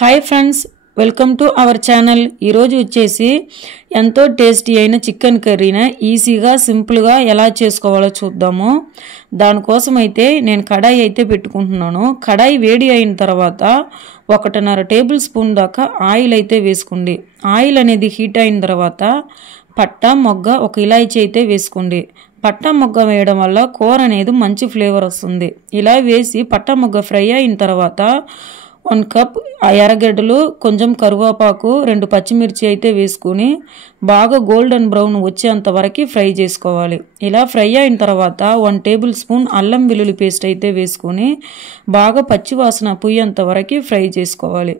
Hi friends, welcome to our channel. ఈరోజు వచ్చేసి ఎంతో టేస్టీ అయిన చికెన్ కర్రీని ఈజీగా సింపుల్గా ఎలా చేసుకోవాలో చూద్దాము. దానికోసం అయితే నేను కడాయి అయితే పెట్టుకుంటున్నాను. కడాయి వేడి అయిన తర్వాత 1.5 టేబుల్ స్పూన్ దాకా ఆయిల్ అయితే వేసుకోండి. ఆయిల్ అనేది హీట్ అయిన తర్వాత పట్టా మొగ్గ ఒక ఇలాచీ అయితే వేసుకోండి. పట్టా మొగ్గ వేయడం వల్ల కూర అనేది మంచి ఫ్లేవర్ వస్తుంది. ఇలా వేసి పట్టా మొగ్గ ఫ్రై అయిన తర్వాత 1 కప్ ఎర్రగడ్డలు, కొంచెం కరివేపాకు, 2 పచ్చిమిర్చి అయితే వేసుకుని బాగా గోల్డెన్ బ్రౌన్ వచ్చేంత వరకు ఫ్రై చేసుకోవాలి. ఇలా ఫ్రై అయిన తర్వాత 1 టేబుల్ స్పూన్ అల్లం వెల్లుల్లి పేస్ట్ అయితే వేసుకొని బాగా పచ్చివాసన పోయేంత వరకు ఫ్రై చేసుకోవాలి.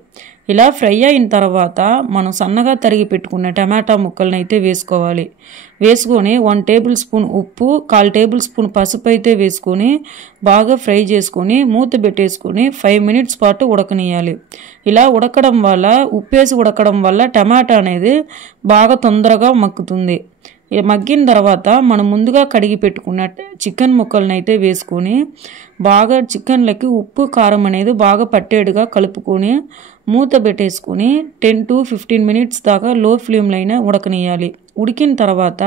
ఇలా ఫ్రై అయిన తర్వాత మనం సన్నగా తరిగి పెట్టుకున్న టమాటా ముక్కలను అయితే వేసుకోవాలి. వేసుకొని 1 టేబుల్ స్పూన్ ఉప్పు, 1/4 టేబుల్ స్పూన్ పసుపు అయితే వేసుకొని బాగా ఫ్రై చేసుకొని మూత పెట్టేసుకొని 5 మినిట్స్ పాటు ఉడకనియాలి. ఇలా ఉడకడం వల్ల ఉప్పేసి ఉడకడం వల్ల టమాటా అనేది బాగా తొందరగా మగ్గుతుంది. మగ్గిన తర్వాత మనం ముందుగా కడిగి పెట్టుకున్న చికెన్ ముక్కలను అయితే వేసుకొని బాగా చికెన్లకి ఉప్పు కారం అనేది బాగా పట్టేడుగా కలుపుకొని మూత పెట్టేసుకొని 10 to 15 మినిట్స్ దాకా లో ఫ్లేమ్లో అయినా ఉడకనియాలి. ఉడికిన తర్వాత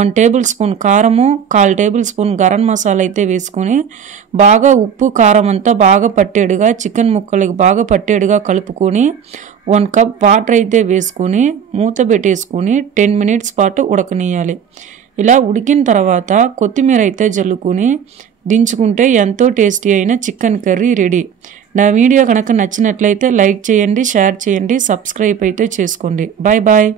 1 టేబుల్ స్పూన్ కారము, 1/4 టేబుల్ స్పూన్ గరం మసాలా అయితే వేసుకొని బాగా ఉప్పు కారం అంతా బాగా పట్టేడుగా చికెన్ ముక్కలకి బాగా పట్టేడుగా కలుపుకొని 1 కప్ వాటర్ అయితే వేసుకొని మూత పెట్టేసుకొని 10 మినిట్స్ పాటు ఉడకనియాలి. ఇలా ఉడికిన తర్వాత కొత్తిమీర అయితే జల్లుకొని దించుకుంటే ఎంతో టేస్టీ అయిన చికెన్ కర్రీ రెడీ. నా వీడియో కనుక నచ్చినట్లయితే లైక్ చేయండి, షేర్ చేయండి, సబ్స్క్రైబ్ అయితే చేసుకోండి. Bye bye.